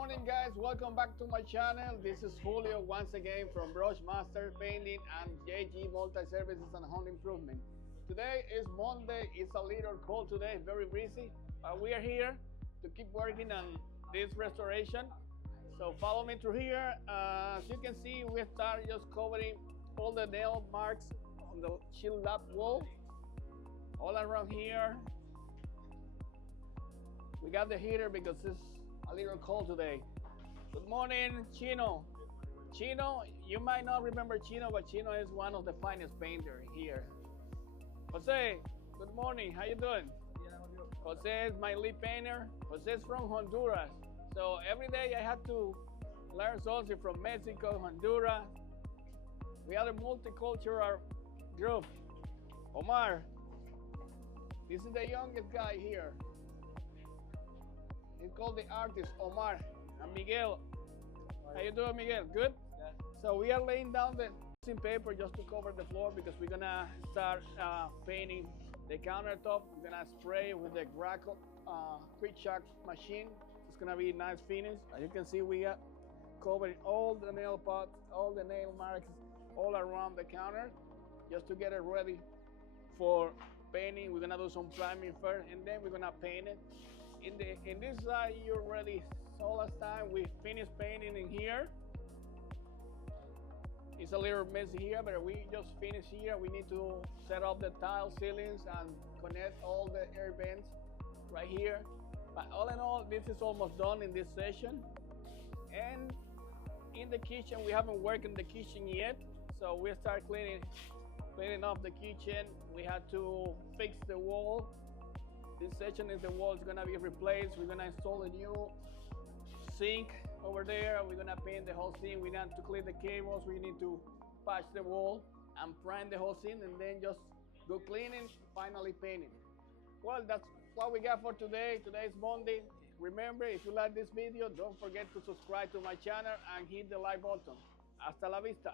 morning, guys. Welcome back to my channel. This is Julio once again from Brush Master Painting and JG Multi Services and Home Improvement. Today is Monday. It's a little cold today, very breezy, but we are here to keep working on this restoration. So follow me through here. As you can see, we start just covering all the nail marks on the shield lap wall all around here. We got the heater because it's a little cold today. Good morning, Chino. Chino, you might not remember Chino, but Chino is one of the finest painters here. Jose, good morning. How you doing? Jose is my lead painter. Jose is from Honduras. So every day I have to learn something from Mexico, Honduras. We are a multicultural group. Omar, this is the youngest guy here. He's called the artist, Omar. And Miguel. How you doing, Miguel? Good? Yeah. So we are laying down the paper just to cover the floor because we're gonna start painting the countertop. We're gonna spray with the Graco quick shock machine. It's gonna be a nice finish. As you can see, we got covered all the nail pots, all the nail marks all around the counter just to get it ready for painting. We're gonna do some priming first and then we're gonna paint it. In this side, you're ready. So last time we finished painting in here. It's a little messy here, but we just finished here. We need to set up the tile ceilings and connect all the air vents right here. But all in all, this is almost done in this session. And in the kitchen, we haven't worked in the kitchen yet. So we start cleaning up the kitchen. We had to fix the wall. This section is the wall is gonna be replaced. We're gonna install a new sink over there. We're gonna paint the whole sink. We need to clean the cables. We need to patch the wall and prime the whole sink and then just go cleaning, finally painting. Well, that's what we got for today. Today is Monday. Remember, if you like this video, don't forget to subscribe to my channel and hit the like button. Hasta la vista.